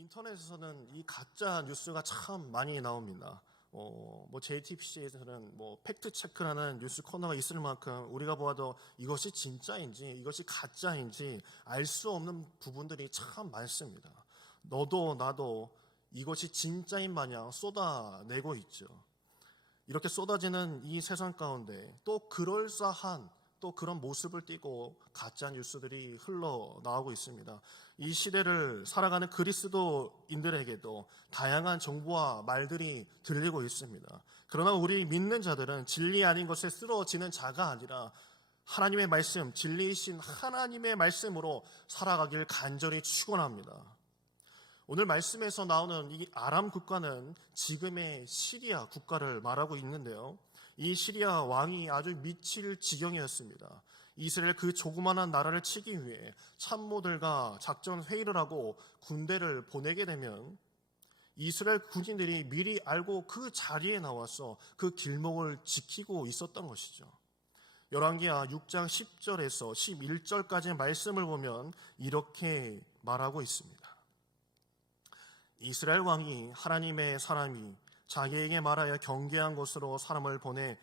인터넷에서는 이 가짜 뉴스가 참 많이 나옵니다. JTBC에서는 팩트 체크라는 뉴스 코너가 있을 만큼 우리가 보아도 이것이 진짜인지 이것이 가짜인지 알 수 없는 부분들이 참 많습니다. 너도 나도 이것이 진짜인 마냥 쏟아내고 있죠. 이렇게 쏟아지는 이 세상 가운데 또 그럴싸한 또 그런 모습을 띠고 가짜 뉴스들이 흘러나오고 있습니다. 이 시대를 살아가는 그리스도인들에게도 다양한 정보와 말들이 들리고 있습니다. 그러나 우리 믿는 자들은 진리 아닌 것에 쓰러지는 자가 아니라 하나님의 말씀, 진리이신 하나님의 말씀으로 살아가길 간절히 축원합니다. 오늘 말씀에서 나오는 이 아람 국가는 지금의 시리아 국가를 말하고 있는데요. 이 시리아 왕이 아주 미칠 지경이었습니다. 이스라엘 그 조그마한 나라를 치기 위해 참모들과 작전 회의를 하고 군대를 보내게 되면 이스라엘 군인들이 미리 알고 그 자리에 나와서 그 길목을 지키고 있었던 것이죠. 열왕기하 6장 10절에서 11절까지의 말씀을 보면 이렇게 말하고 있습니다. 이스라엘 왕이 하나님의 사람이 자기에게 말하여 경계한 곳으로 사람을 보내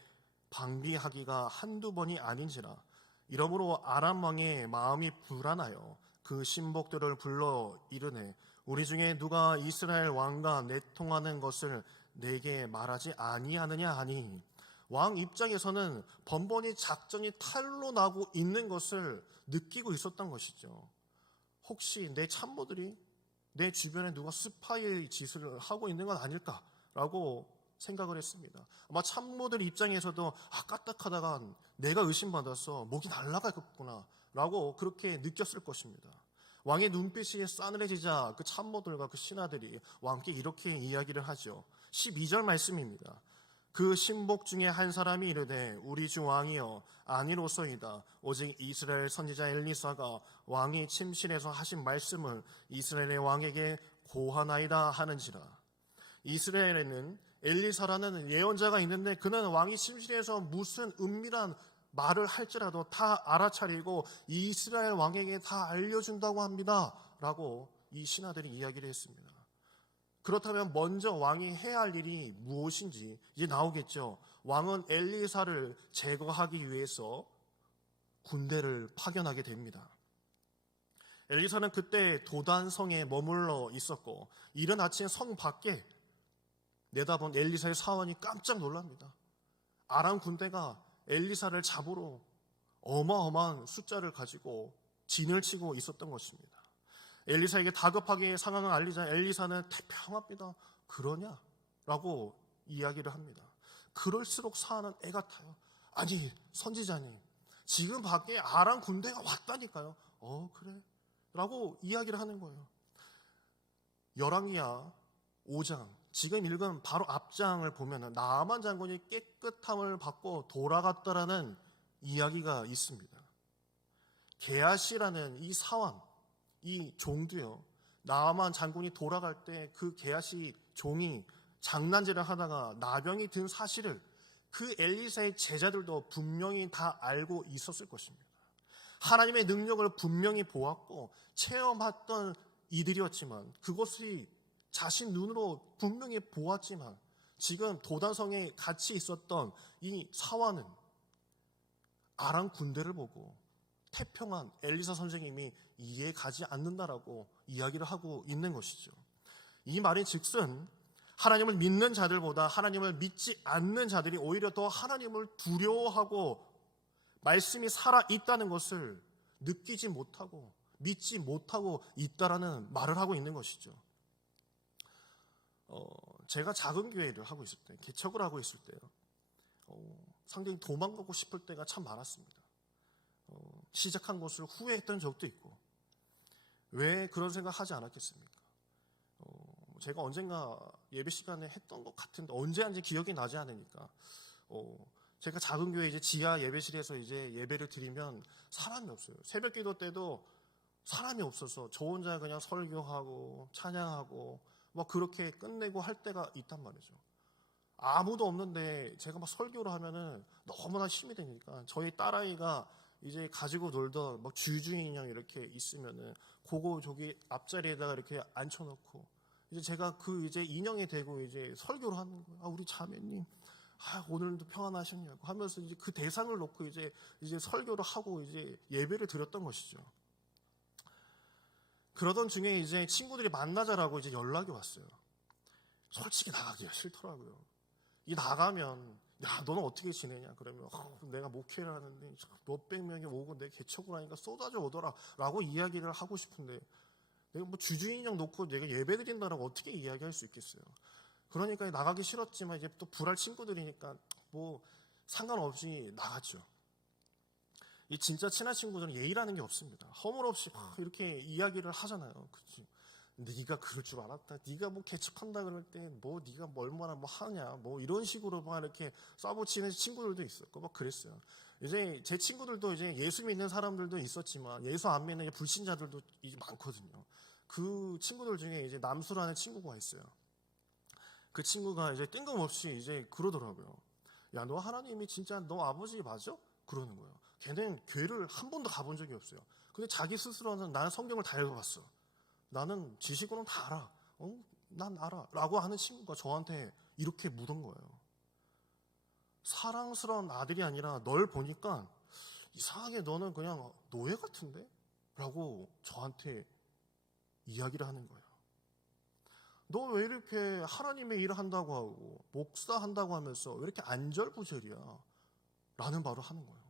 방비하기가 한두 번이 아닌지라. 이러므로 아람 왕의 마음이 불안하여 그 신복들을 불러 이르되 우리 중에 누가 이스라엘 왕과 내통하는 것을 내게 말하지 아니하느냐 하니, 왕 입장에서는 번번이 작전이 탈로 나고 있는 것을 느끼고 있었던 것이죠. 혹시 내 참모들이 내 주변에 누가 스파이 짓을 하고 있는 건 아닐까라고 생각을 했습니다. 아마 참모들 입장에서도 까딱하다가 내가 의심받아서 목이 날아가겠구나 라고 그렇게 느꼈을 것입니다. 왕의 눈빛이 싸늘해지자 그 참모들과 그 신하들이 왕께 이렇게 이야기를 하죠. 12절 말씀입니다. 그 신복 중에 한 사람이 이르되 우리 주 왕이여 아니로소이다. 오직 이스라엘 선지자 엘리사가 왕이 침실에서 하신 말씀을 이스라엘의 왕에게 고하나이다 하는지라. 이스라엘에는 엘리사라는 예언자가 있는데 그는 왕이 침실에서 무슨 은밀한 말을 할지라도 다 알아차리고 이스라엘 왕에게 다 알려준다고 합니다 라고 이 신하들이 이야기를 했습니다. 그렇다면 먼저 왕이 해야 할 일이 무엇인지 이제 나오겠죠. 왕은 엘리사를 제거하기 위해서 군대를 파견하게 됩니다. 엘리사는 그때 도단성에 머물러 있었고 이른 아침 성 밖에 내다본 엘리사의 사원이 깜짝 놀랍니다. 아람 군대가 엘리사를 잡으러 어마어마한 숫자를 가지고 진을 치고 있었던 것입니다. 엘리사에게 다급하게 상황을 알리자 엘리사는 태평합니다. 그러냐? 라고 이야기를 합니다. 그럴수록 사안은 애 같아요. 아니 선지자님, 지금 밖에 아람 군대가 왔다니까요. 그래? 라고 이야기를 하는 거예요. 열왕기하 5장 지금 읽은 바로 앞장을 보면 나아만 장군이 깨끗함을 받고 돌아갔다라는 이야기가 있습니다. 게하시라는 이 사원, 이 종도요, 나아만 장군이 돌아갈 때 그 게하시 종이 장난질을 하다가 나병이 든 사실을 그 엘리사의 제자들도 분명히 다 알고 있었을 것입니다. 하나님의 능력을 분명히 보았고 체험했던 이들이었지만 그것이 자신 눈으로 분명히 보았지만 지금 도단성에 같이 있었던 이 사원은 아람 군대를 보고 태평한 엘리사 선생님이 이해 가지 않는다라고 이야기를 하고 있는 것이죠. 이 말인 즉슨 하나님을 믿는 자들보다 하나님을 믿지 않는 자들이 오히려 더 하나님을 두려워하고 말씀이 살아있다는 것을 느끼지 못하고 믿지 못하고 있다라는 말을 하고 있는 것이죠. 제가 작은 교회를 하고 있을 때, 개척을 하고 있을 때요, 상당히 도망가고 싶을 때가 참 많았습니다. 시작한 것을 후회했던 적도 있고, 왜 그런 생각 하지 않았겠습니까? 제가 언젠가 예배 시간에 했던 것 같은데 언제 한지 기억이 나지 않으니까 제가 작은 교회 이제 지하 예배실에서 이제 예배를 드리면 사람이 없어요. 새벽 기도 때도 사람이 없어서 저 혼자 그냥 설교하고 찬양하고 그렇게 끝내고 할 때가 있단 말이죠. 아무도 없는데 제가 설교를 하면은 너무나 힘이 되니까 저희 딸아이가 이제 가지고 놀던 막 주주인 인형 이렇게 있으면은 그거 저기 앞자리에다가 이렇게 앉혀놓고 이제 제가 그 이제 인형에 대고 이제 설교를 하는 거예요. 우리 자매님, 오늘도 평안하셨냐고 하면서 이제 그 대상을 놓고 이제 설교를 하고 이제 예배를 드렸던 것이죠. 그러던 중에 이제 친구들이 만나자라고 이제 연락이 왔어요. 솔직히 나가기가 싫더라고요. 이 나가면 야 너는 어떻게 지내냐 그러면 내가 목회를 하는데 몇백 명이 오고 내 개척을 하니까 쏟아져 오더라 라고 이야기를 하고 싶은데 내가 뭐 주주인형 놓고 내가 예배 드린다라고 어떻게 이야기할 수 있겠어요. 그러니까 나가기 싫었지만 이제 또 불알 친구들이니까 뭐 상관없이 나갔죠. 이 진짜 친한 친구들은 예의라는 게 없습니다. 허물없이 막 이렇게 이야기를 하잖아요. 그치? 네가 그럴 줄 알았다. 네가 뭐 개척한다 그럴 때 뭐 네가 뭐 얼마나 뭐 하냐 뭐 이런 식으로 막 이렇게 쏴붙이는 친구들도 있었고 막 그랬어요. 이제 제 친구들도 이제 예수 믿는 사람들도 있었지만 예수 안 믿는 불신자들도 이제 많거든요. 그 친구들 중에 이제 남수라는 친구가 있어요. 그 친구가 이제 뜬금없이 이제 그러더라고요. 야, 너 하나님이 진짜 너 아버지 맞아? 그러는 거예요. 걔는 교회를 한 번도 가본 적이 없어요. 근데 자기 스스로는 나는 성경을 다 읽어봤어. 나는 지식으로는 다 알아. 난 알아. 라고 하는 친구가 저한테 이렇게 묻은 거예요. 사랑스러운 아들이 아니라 널 보니까 이상하게 너는 그냥 노예 같은데? 라고 저한테 이야기를 하는 거예요. 너 왜 이렇게 하나님의 일을 한다고 하고 목사한다고 하면서 왜 이렇게 안절부절이야? 라는 말을 하는 거예요.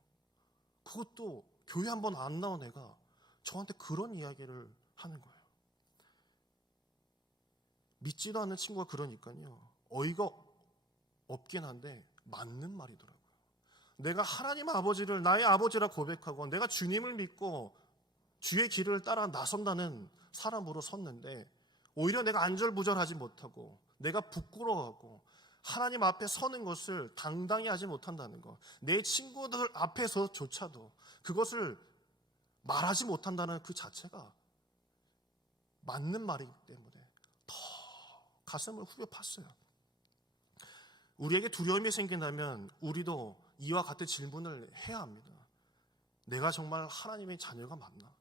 그것도 교회 한 번 안 나온 애가 저한테 그런 이야기를 하는 거예요. 믿지도 않는 친구가 그러니까요. 어이가 없긴 한데 맞는 말이더라고요. 내가 하나님 아버지를 나의 아버지라 고백하고 내가 주님을 믿고 주의 길을 따라 나선다는 사람으로 섰는데 오히려 내가 안절부절하지 못하고 내가 부끄러워하고 하나님 앞에 서는 것을 당당히 하지 못한다는 것, 내 친구들 앞에서조차도 그것을 말하지 못한다는 그 자체가 맞는 말이기 때문에 더 가슴을 후벼 팠어요. 우리에게 두려움이 생긴다면 우리도 이와 같은 질문을 해야 합니다. 내가 정말 하나님의 자녀가 맞나?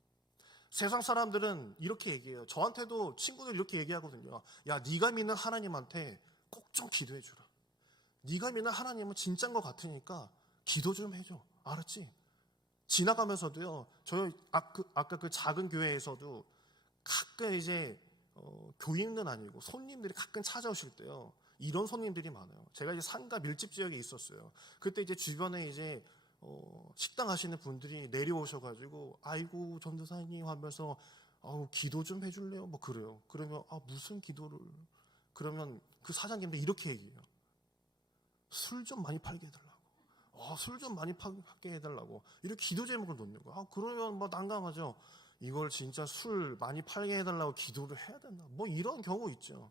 세상 사람들은 이렇게 얘기해요. 저한테도 친구들 이렇게 얘기하거든요. 야, 네가 믿는 하나님한테 꼭 좀 기도해 주라. 네가 믿는 하나님은 진짜인 것 같으니까 기도 좀 해줘. 알았지? 지나가면서도요. 저희 아까 그 작은 교회에서도 가끔 이제 교인은 아니고 손님들이 가끔 찾아오실 때요. 이런 손님들이 많아요. 제가 이제 상가 밀집 지역에 있었어요. 그때 이제 주변에 이제 식당 하시는 분들이 내려오셔가지고 아이고 전도사님 하면서 기도 좀 해줄래요? 뭐 그래요. 그러면 무슨 기도를? 그러면 그 사장님들 이렇게 얘기해요. 술 좀 많이 팔게 해달라고. 술 좀 많이 팔게 해달라고. 이렇게 기도 제목을 놓는 거예요. 그러면 뭐 난감하죠. 이걸 진짜 술 많이 팔게 해달라고 기도를 해야 된다. 뭐 이런 경우 있죠.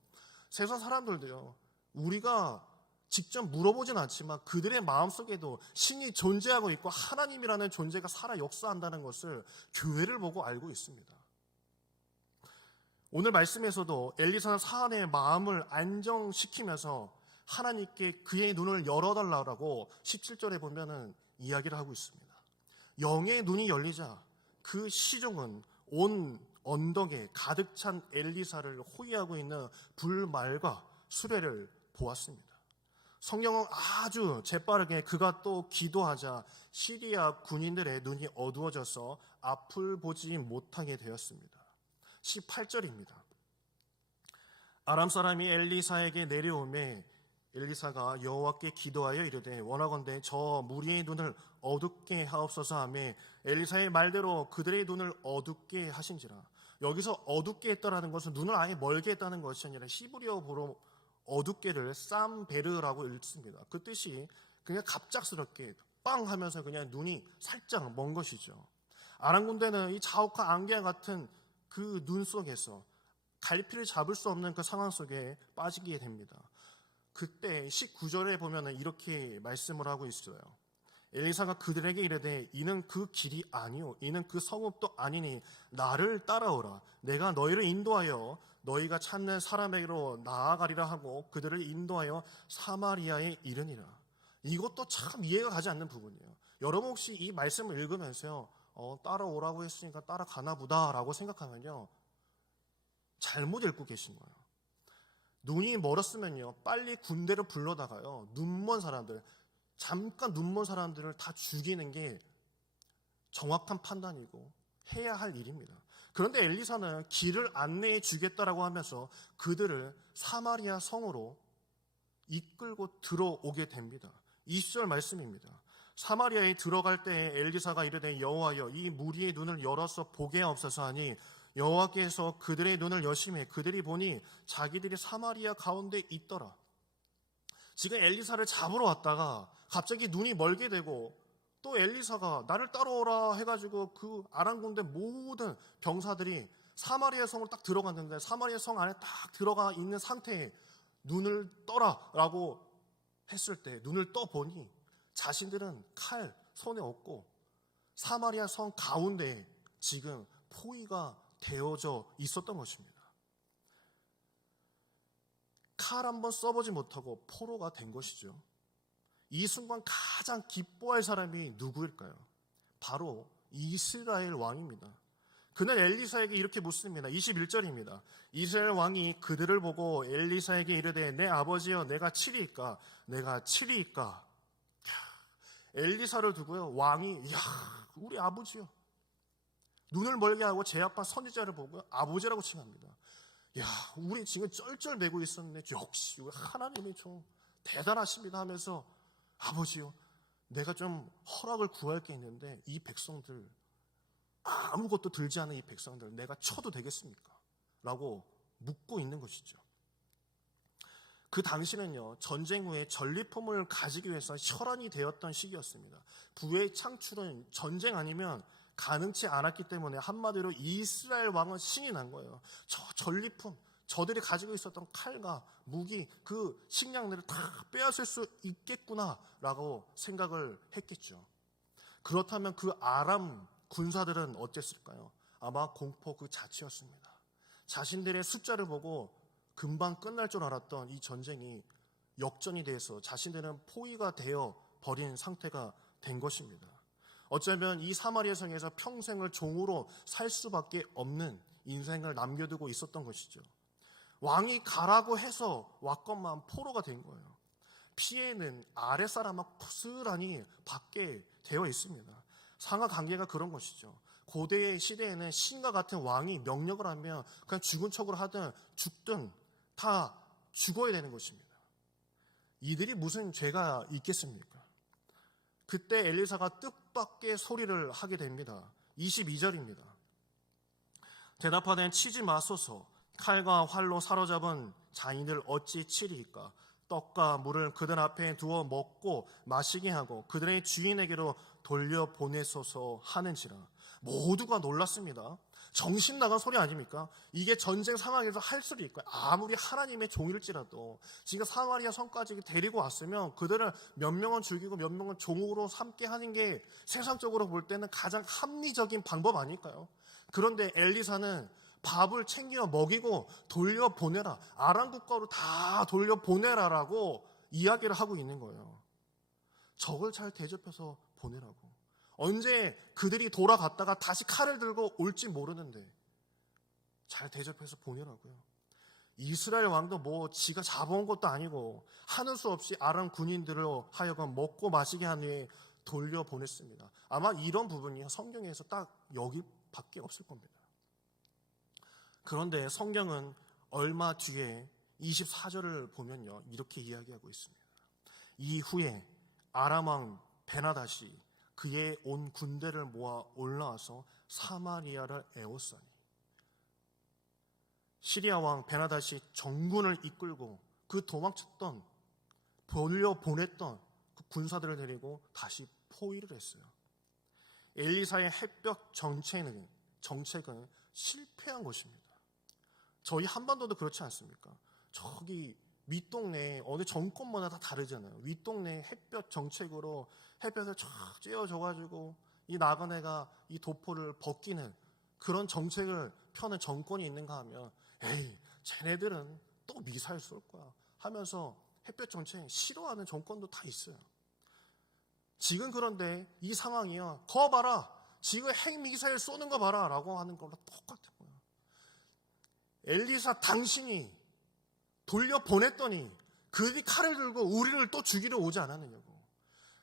세상 사람들도요. 우리가 직접 물어보진 않지만 그들의 마음속에도 신이 존재하고 있고 하나님이라는 존재가 살아 역사한다는 것을 교회를 보고 알고 있습니다. 오늘 말씀에서도 엘리사는 사안의 마음을 안정시키면서 하나님께 그의 눈을 열어달라고 17절에 보면은 이야기를 하고 있습니다. 영의 눈이 열리자 그 시종은 온 언덕에 가득 찬 엘리사를 호위하고 있는 불말과 수레를 보았습니다. 성경은 아주 재빠르게 그가 또 기도하자 시리아 군인들의 눈이 어두워져서 앞을 보지 못하게 되었습니다. 18절입니다. 아람 사람이 엘리사에게 내려오매 엘리사가 여호와께 기도하여 이르되 원하건대 저 무리의 눈을 어둡게 하옵소서 하며 엘리사의 말대로 그들의 눈을 어둡게 하신지라. 여기서 어둡게 했다라는 것은 눈을 아예 멀게 했다는 것이 아니라 히브리어로 어둡게를 쌈베르라고 읽습니다. 그 뜻이 그냥 갑작스럽게 빵 하면서 그냥 눈이 살짝 먼 것이죠. 아람 군대는 이 자욱한 안개와 같은 그 눈 속에서 갈피를 잡을 수 없는 그 상황 속에 빠지게 됩니다. 그때 19절에 보면 이렇게 말씀을 하고 있어요. 엘리사가 그들에게 이르되 이는 그 길이 아니오 이는 그 성읍도 아니니 나를 따라오라. 내가 너희를 인도하여 너희가 찾는 사람에게로 나아가리라 하고 그들을 인도하여 사마리아에 이르니라. 이것도 참 이해가 가지 않는 부분이에요. 여러분 혹시 이 말씀을 읽으면서요, 따라오라고 했으니까 따라가나 보다라고 생각하면요, 잘못 읽고 계신 거예요. 눈이 멀었으면요, 빨리 군대를 불러다가요, 눈먼 사람들, 잠깐 눈먼 사람들을 다 죽이는 게 정확한 판단이고 해야 할 일입니다. 그런데 엘리사는 길을 안내해 주겠다라고 하면서 그들을 사마리아 성으로 이끌고 들어오게 됩니다. 20절 말씀입니다. 사마리아에 들어갈 때에 엘리사가 이르되 여호와여 이 무리의 눈을 열어서 보게 하옵소서 하니 여호와께서 그들의 눈을 여심해 그들이 보니 자기들이 사마리아 가운데 있더라. 지금 엘리사를 잡으러 왔다가 갑자기 눈이 멀게 되고 또 엘리사가 나를 따라오라 해가지고 그 아람 군대 모든 병사들이 사마리아 성으로 딱 들어갔는데 사마리아 성 안에 딱 들어가 있는 상태에 눈을 떠라라고 했을 때 눈을 떠보니 자신들은 칼 손에 얻고 사마리아 성 가운데에 지금 포위가 되어져 있었던 것입니다. 칼 한번 써보지 못하고 포로가 된 것이죠. 이 순간 가장 기뻐할 사람이 누구일까요? 바로 이스라엘 왕입니다. 그는 엘리사에게 이렇게 묻습니다. 21절입니다. 이스라엘 왕이 그들을 보고 엘리사에게 이르되 내 아버지여 내가 치리이까 내가 치리이까. 엘리사를 두고요 왕이 야 우리 아버지요, 눈을 멀게 하고 제 아빠 선지자를 보고 아버지라고 칭합니다. 야 우리 지금 쩔쩔매고 있었는데 역시 하나님이 좀 대단하십니다 하면서 아버지요 내가 좀 허락을 구할 게 있는데 이 백성들 아무것도 들지 않은 이 백성들 내가 쳐도 되겠습니까? 라고 묻고 있는 것이죠. 그 당시는요 전쟁 후에 전리품을 가지기 위해서 혈안이 되었던 시기였습니다. 부의 창출은 전쟁 아니면 가능치 않았기 때문에 한마디로 이스라엘 왕은 신이 난 거예요. 저 전리품, 저들이 가지고 있었던 칼과 무기, 그 식량들을 다 빼앗을 수 있겠구나라고 생각을 했겠죠. 그렇다면 그 아람 군사들은 어땠을까요? 아마 공포 그 자체였습니다. 자신들의 숫자를 보고 금방 끝날 줄 알았던 이 전쟁이 역전이 돼서 자신들은 포위가 되어 버린 상태가 된 것입니다. 어쩌면 이 사마리아 성에서 평생을 종으로 살 수밖에 없는 인생을 남겨두고 있었던 것이죠. 왕이 가라고 해서 왔건만 포로가 된 거예요. 피해는 아랫사람과 고스란히 받게 되어 있습니다. 상하 관계가 그런 것이죠. 고대의 시대에는 신과 같은 왕이 명령을 하면 그냥 죽은 척을 하든 죽든 다 죽어야 되는 것입니다. 이들이 무슨 죄가 있겠습니까? 그때 엘리사가 뜻밖의 소리를 하게 됩니다. 22절입니다. 대답하되 치지 마소서. 칼과 활로 사로잡은 자인을 어찌 치리이까? 떡과 물을 그들 앞에 두어 먹고 마시게 하고 그들의 주인에게로 돌려보내소서 하는지라. 모두가 놀랐습니다. 정신 나간 소리 아닙니까? 이게 전쟁 상황에서 할 수도 있고요. 아무리 하나님의 종일지라도 지금 사마리아 성까지 데리고 왔으면 그들을 몇 명은 죽이고 몇 명은 종으로 삼게 하는 게 세상적으로 볼 때는 가장 합리적인 방법 아닐까요? 그런데 엘리사는 밥을 챙겨 먹이고 돌려보내라, 아람 국가로 다 돌려보내라라고 이야기를 하고 있는 거예요. 적을 잘 대접해서 보내라고. 언제 그들이 돌아갔다가 다시 칼을 들고 올지 모르는데 잘 대접해서 보내라고요. 이스라엘 왕도 뭐 지가 잡아온 것도 아니고 하는 수 없이 아람 군인들을 하여금 먹고 마시게 한 후에 돌려보냈습니다. 아마 이런 부분이 성경에서 딱 여기밖에 없을 겁니다. 그런데 성경은 얼마 뒤에 24절을 보면요 이렇게 이야기하고 있습니다. 이후에 아람 왕 베나다시 그의 온 군대를 모아 올라와서 사마리아를 에워싸니 시리아 왕 베나다시 정군을 이끌고 그 도망쳤던 돌려보냈던 그 군사들을 데리고 다시 포위를 했어요. 엘리사의 햇볕 정책은 실패한 것입니다. 저희 한반도도 그렇지 않습니까? 저기 윗동네 어느 정권마다 다 다르잖아요. 윗동네 햇볕 정책으로 햇볕을 쫙 쬐어줘가지고 이 나그네가 이 도포를 벗기는 그런 정책을 펴는 정권이 있는가 하면 에이 쟤네들은 또 미사일 쏠 거야 하면서 햇볕 정책 싫어하는 정권도 다 있어요. 지금 그런데 이 상황이야. 거 봐라. 지금 핵미사일 쏘는 거 봐라. 라고 하는 거랑 똑같은 거야. 엘리사 당신이 돌려보냈더니 그들이 칼을 들고 우리를 또 죽이러 오지 않았느냐고.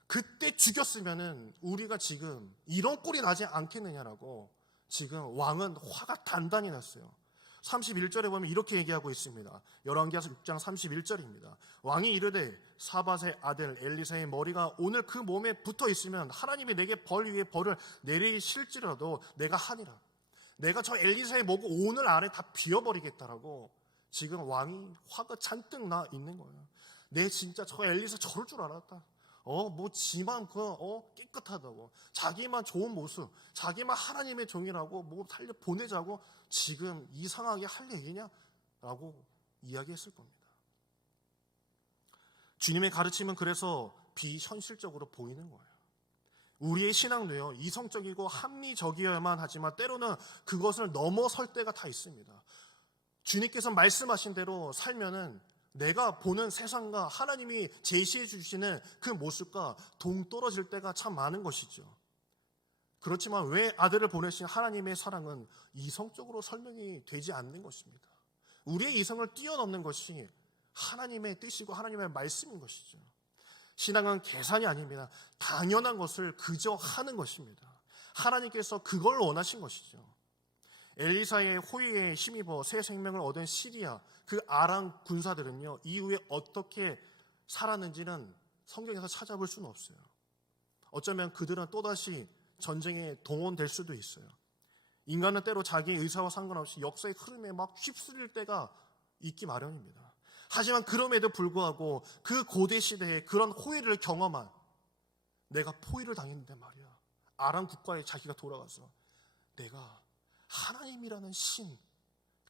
그때 죽였으면은 우리가 지금 이런 꼴이 나지 않겠느냐라고 지금 왕은 화가 단단히 났어요. 31절에 보면 이렇게 얘기하고 있습니다. 열왕기하 6장 31절입니다. 왕이 이르되 사밧의 아들 엘리사의 머리가 오늘 그 몸에 붙어 있으면 하나님이 내게 벌 위에 벌을 내리실지라도 내가 하니라. 내가 저 엘리사의 목을 오늘 안에 다 비워버리겠다라고 지금 왕이 화가 잔뜩 나 있는 거예요. 내 진짜 저 엘리사 저럴 줄 알았다. 뭐 지만 깨끗하다고, 자기만 좋은 모습, 자기만 하나님의 종이라고 뭐 살려 보내자고 지금 이상하게 할 얘기냐라고 이야기했을 겁니다. 주님의 가르침은 그래서 비현실적으로 보이는 거예요. 우리의 신앙도요, 이성적이고 합리적이어야만 하지만 때로는 그것을 넘어설 때가 다 있습니다. 주님께서 말씀하신 대로 살면은 내가 보는 세상과 하나님이 제시해 주시는 그 모습과 동떨어질 때가 참 많은 것이죠. 그렇지만 왜 아들을 보내신 하나님의 사랑은 이성적으로 설명이 되지 않는 것입니다. 우리의 이성을 뛰어넘는 것이 하나님의 뜻이고 하나님의 말씀인 것이죠. 신앙은 계산이 아닙니다. 당연한 것을 그저 하는 것입니다. 하나님께서 그걸 원하신 것이죠. 엘리사의 호의에 힘입어 새 생명을 얻은 시리아 그 아람 군사들은요, 이후에 어떻게 살았는지는 성경에서 찾아볼 수는 없어요. 어쩌면 그들은 또다시 전쟁에 동원될 수도 있어요. 인간은 때로 자기의 의사와 상관없이 역사의 흐름에 막 휩쓸릴 때가 있기 마련입니다. 하지만 그럼에도 불구하고 그 고대 시대에 그런 호의를 경험한, 내가 포위를 당했는데 말이야, 아람 국가에 자기가 돌아가서 내가 하나님이라는 신,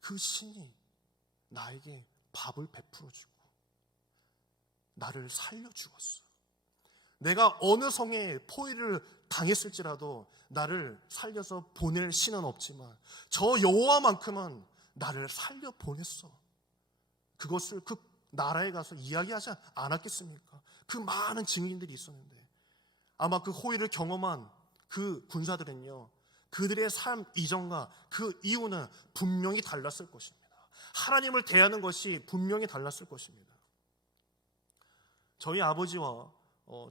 그 신이 나에게 밥을 베풀어주고 나를 살려주었어. 내가 어느 성에 포위를 당했을지라도 나를 살려서 보낼 신은 없지만 저 여호와만큼은 나를 살려 보냈어. 그것을 그 나라에 가서 이야기하지 않았겠습니까? 그 많은 증인들이 있었는데 아마 그 호의를 경험한 그 군사들은요, 그들의 삶 이전과 그 이후는 분명히 달랐을 것입니다. 하나님을 대하는 것이 분명히 달랐을 것입니다. 저희 아버지와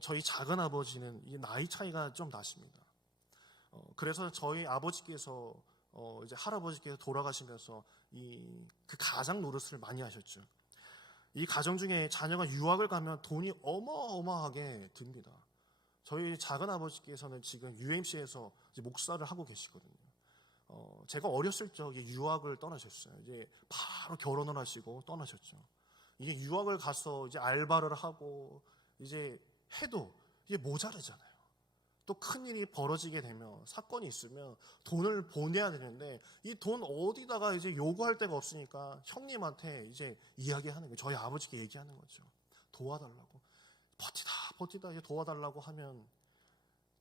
저희 작은 아버지는 이 나이 차이가 좀 나십니다. 그래서 저희 아버지께서 이제 할아버지께서 돌아가시면서 그 가장 노릇을 많이 하셨죠. 이 가정 중에 자녀가 유학을 가면 돈이 어마어마하게 듭니다. 저희 작은 아버지께서는 지금 UMC에서 목사를 하고 계시거든요. 제가 어렸을 적에 유학을 떠나셨어요. 이제 바로 결혼을 하시고 떠나셨죠. 이게 유학을 가서 이제 알바를 하고 이제 해도 이게 모자르잖아요. 또 큰일이 벌어지게 되면 사건이 있으면 돈을 보내야 되는데 이 돈 어디다가 이제 요구할 데가 없으니까 형님한테 이제 이야기하는 거예요. 저희 아버지께 얘기하는 거죠. 도와달라고. 버티다 이제 도와달라고 하면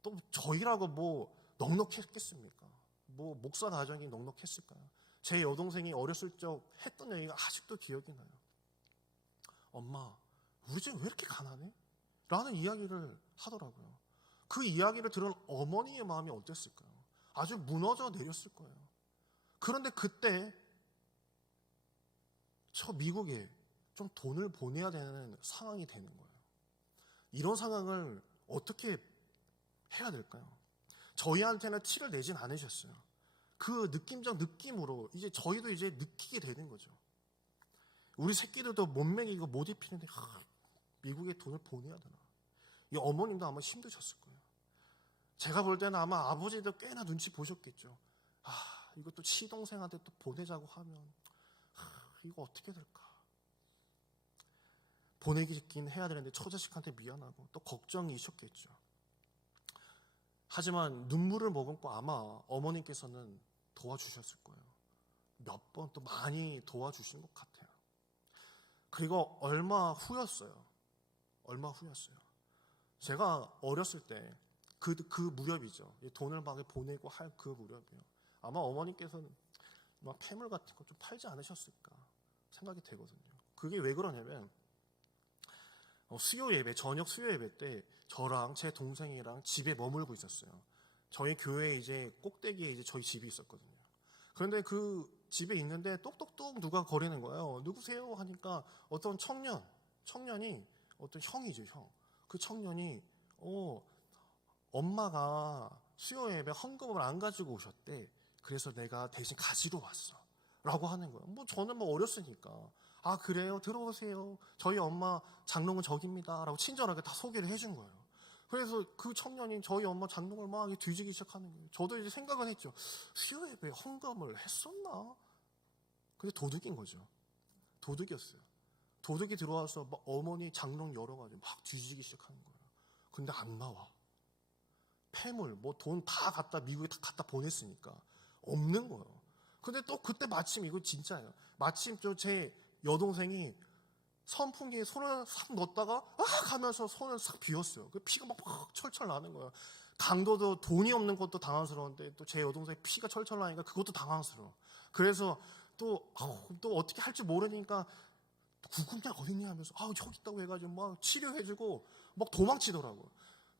또 저희라고 뭐 넉넉했겠습니까? 뭐 목사 가정이 넉넉했을까요? 제 여동생이 어렸을 적 했던 얘기가 아직도 기억이 나요. 엄마, 우리 집 왜 이렇게 가난해? 라는 이야기를 하더라고요. 그 이야기를 들은 어머니의 마음이 어땠을까요? 아주 무너져 내렸을 거예요. 그런데 그때 저 미국에 좀 돈을 보내야 되는 상황이 되는 거예요. 이런 상황을 어떻게 해야 될까요? 저희한테는 티를 내진 않으셨어요. 그 느낌으로 이제 저희도 이제 느끼게 되는 거죠. 우리 새끼들도 못 먹이고 못 입히는데 미국에 돈을 보내야 되나? 이 어머님도 아마 힘드셨을 거예요. 제가 볼 때는 아마 아버지도 꽤나 눈치 보셨겠죠. 이것도 시동생한테 또 보내자고 하면 이거 어떻게 될까? 보내긴 해야 되는데 처자식한테 미안하고 또 걱정이셨겠죠. 하지만 눈물을 머금고 아마 어머님께서는 도와주셨을 거예요. 몇 번 또 많이 도와주신 것 같아요. 그리고 얼마 후였어요. 제가 어렸을 때 그 무렵이죠. 돈을 막 보내고 할 그 무렵이요. 아마 어머님께서는 막 폐물 같은 거 좀 팔지 않으셨을까 생각이 되거든요. 그게 왜 그러냐면 수요 예배, 저녁 수요 예배 때 저랑 제 동생이랑 집에 머물고 있었어요. 저희 교회 이제 꼭대기에 이제 저희 집이 있었거든요. 그런데 그 집에 있는데 똑똑똑 누가 거리는 거예요. 누구세요? 하니까 어떤 청년이 어떤 형이죠, 형. 그 청년이 엄마가 수요 예배 헌금을 안 가지고 오셨대. 그래서 내가 대신 가지러 왔어. 라고 하는 거예요. 뭐 저는 뭐 어렸으니까. 아, 그래요? 들어오세요. 저희 엄마 장롱은 저깁니다. 라고 친절하게 다 소개를 해준 거예요. 그래서 그 청년이 저희 엄마 장롱을 막 뒤지기 시작하는 거예요. 저도 이제 생각은 했죠. 수요 예배 헌금을 했었나? 근데 도둑인 거죠. 도둑이었어요. 도둑이 들어와서 막 어머니 장롱 열어가지고 막 뒤지기 시작하는 거예요. 근데 안 나와. 폐물, 뭐 돈 다 갖다 미국에 다 갖다 보냈으니까 없는 거예요. 근데 또 그때 마침 이거 진짜예요. 마침 제 여동생이 선풍기에 손을 싹 넣었다가 하면서 손을 싹 비웠어요. 그 피가 막 철철 나는 거예요. 강도도 돈이 없는 것도 당황스러운데 또 제 여동생 피가 철철 나니까 그것도 당황스러워. 그래서 또 어떻게 할지 모르니까 구급약 어딨냐 하면서 저기 있다고 해가지고 막 치료해주고 막 도망치더라고요.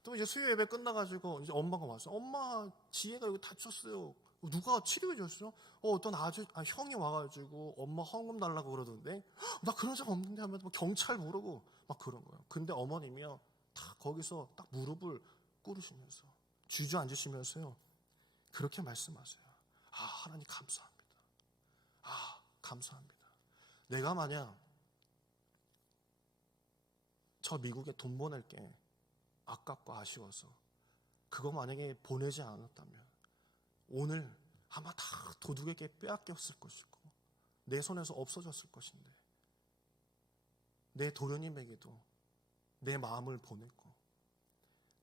또 이제 수요 예배 끝나가지고 이제 엄마가 왔어요. 엄마, 지혜가 여기 다쳤어요. 누가 치료해줬어? 어떤 형이 와가지고 엄마 헌금 달라고 그러던데 나 그런 적 없는데 하면서 경찰 부르고 막 그런 거예요. 근데 어머님이요 다 거기서 딱 무릎을 꿇으시면서 주저앉으시면서요 그렇게 말씀하세요. 하나님 감사합니다. 감사합니다. 내가 만약 저 미국에 돈 보낼 게 아깝고 아쉬워서 그거 만약에 보내지 않았다면 오늘 아마 다 도둑에게 빼앗겼을 것이고 내 손에서 없어졌을 것인데 내 도련님에게도 내 마음을 보냈고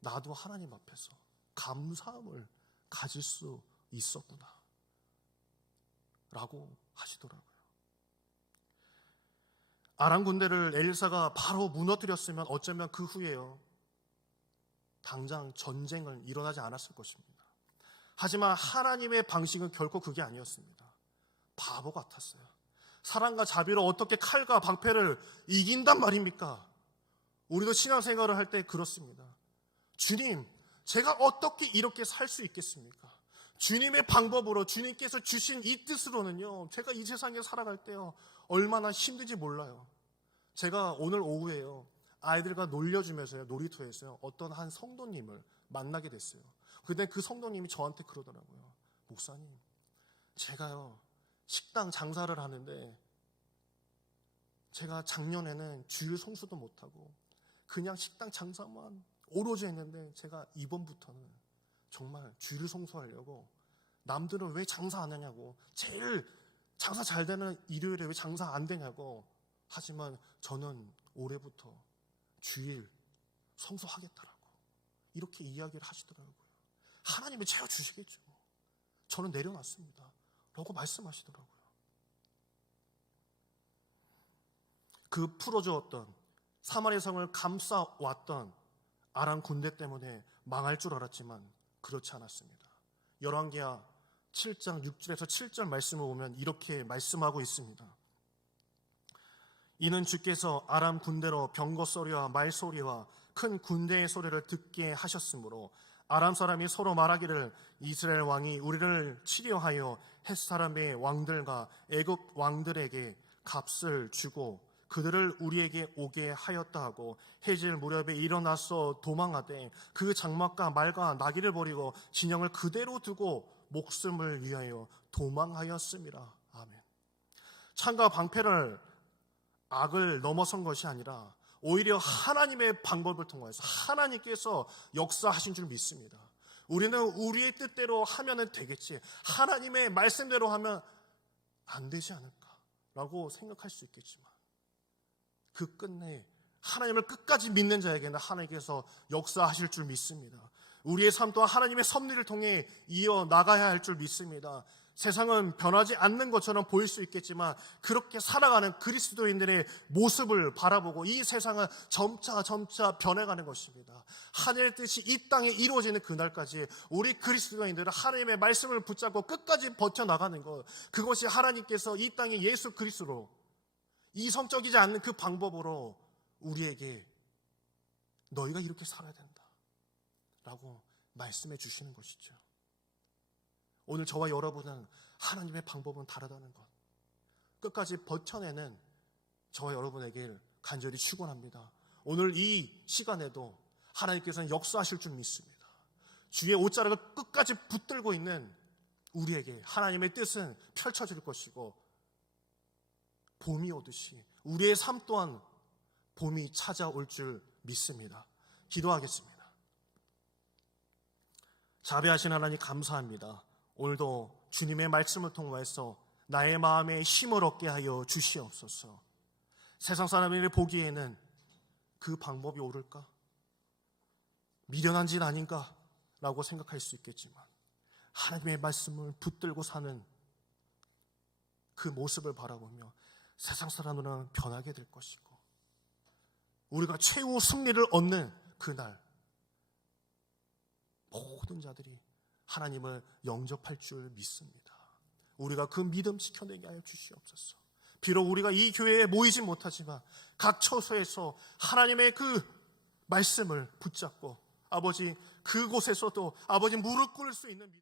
나도 하나님 앞에서 감사함을 가질 수 있었구나 라고 하시더라고요. 아람 군대를 엘사가 바로 무너뜨렸으면 어쩌면 그 후에요 당장 전쟁은 일어나지 않았을 것입니다. 하지만 하나님의 방식은 결코 그게 아니었습니다. 바보 같았어요. 사랑과 자비로 어떻게 칼과 방패를 이긴단 말입니까? 우리도 신앙생활을 할 때 그렇습니다. 주님, 제가 어떻게 이렇게 살 수 있겠습니까? 주님의 방법으로 주님께서 주신 이 뜻으로는요 제가 이 세상에 살아갈 때요 얼마나 힘든지 몰라요. 제가 오늘 오후에요 아이들과 놀려주면서요 놀이터에서요 어떤 한 성도님을 만나게 됐어요. 근데 그 성도님이 저한테 그러더라고요. 목사님, 제가요 식당 장사를 하는데 제가 작년에는 주일 성수도 못하고 그냥 식당 장사만 오로지 했는데 제가 이번부터는 정말 주일 성수하려고 남들은 왜 장사 안 하냐고 제일 장사 잘 되는 일요일에 왜 장사 안 되냐고 하지만 저는 올해부터 주일 성수하겠다라고 이렇게 이야기를 하시더라고요. 하나님이 채워주시겠죠. 저는 내려놨습니다 라고 말씀하시더라고요. 그 풀어주었던 사마리아 성을 감싸왔던 아람 군대 때문에 망할 줄 알았지만 그렇지 않았습니다. 열왕기하 7장 6절에서 7절 말씀을 보면 이렇게 말씀하고 있습니다. 이는 주께서 아람 군대로 병거 소리와 말소리와 큰 군대의 소리를 듣게 하셨으므로 아람 사람이 서로 말하기를 이스라엘 왕이 우리를 치려하여 헷 사람의 왕들과 애굽 왕들에게 값을 주고 그들을 우리에게 오게 하였다 하고 해질 무렵에 일어나서 도망하되 그 장막과 말과 나귀를 버리고 진영을 그대로 두고 목숨을 위하여 도망하였음이라. 아멘. 창과 방패를 악을 넘어선 것이 아니라 오히려 하나님의 방법을 통해서 하나님께서 역사하신 줄 믿습니다. 우리는 우리의 뜻대로 하면 되겠지 하나님의 말씀대로 하면 안 되지 않을까라고 생각할 수 있겠지만 그 끝내 하나님을 끝까지 믿는 자에게는 하나님께서 역사하실 줄 믿습니다. 우리의 삶 또한 하나님의 섭리를 통해 이어나가야 할 줄 믿습니다. 세상은 변하지 않는 것처럼 보일 수 있겠지만 그렇게 살아가는 그리스도인들의 모습을 바라보고 이 세상은 점차 변해가는 것입니다. 하늘의 뜻이 이 땅에 이루어지는 그날까지 우리 그리스도인들은 하나님의 말씀을 붙잡고 끝까지 버텨나가는 것, 그것이 하나님께서 이 땅에 예수 그리스도로 이성적이지 않는 그 방법으로 우리에게 너희가 이렇게 살아야 된다 라고 말씀해 주시는 것이죠. 오늘 저와 여러분은 하나님의 방법은 다르다는 것, 끝까지 버텨내는 저와 여러분에게 간절히 축원합니다. 오늘 이 시간에도 하나님께서는 역사하실 줄 믿습니다. 주의 옷자락을 끝까지 붙들고 있는 우리에게 하나님의 뜻은 펼쳐질 것이고, 봄이 오듯이 우리의 삶 또한 봄이 찾아올 줄 믿습니다. 기도하겠습니다. 자비하신 하나님 감사합니다. 오늘도 주님의 말씀을 통해서 나의 마음에 힘을 얻게 하여 주시옵소서. 세상 사람들이 보기에는 그 방법이 옳을까? 미련한 짓 아닌가? 라고 생각할 수 있겠지만, 하나님의 말씀을 붙들고 사는 그 모습을 바라보며 세상 사람들은 변하게 될 것이고, 우리가 최후 승리를 얻는 그날 모든 자들이 하나님을 영접할 줄 믿습니다. 우리가 그 믿음 지켜내게 하여 주시옵소서. 비록 우리가 이 교회에 모이지 못하지만 각 처소에서 하나님의 그 말씀을 붙잡고 아버지 그곳에서도 아버지 무릎 꿇을 수 있는